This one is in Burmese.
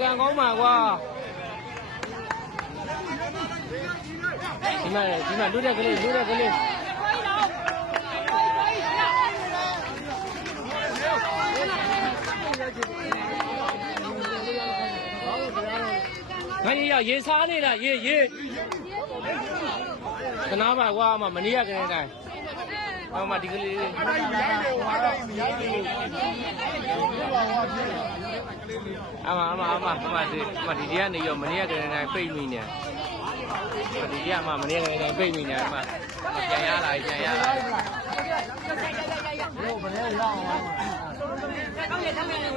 ကန်ကောင်းပါကွာဒီမှာလွတ်တဲ့ကလေးခဏရေစားနေတာရေခဏပါကွာမနေ့ကကလေးတိုင်းဟောမဒီကလေးအမဒီကနေရောမနေ့ကကလေးတိုင်းပိတ်မိနေဒီကမှမနေ့ကလည်းပိတ်မိနေမှာပြန်ရလာဘယ်နဲ့ရအောင်ကောင်းရထားမယ်လို့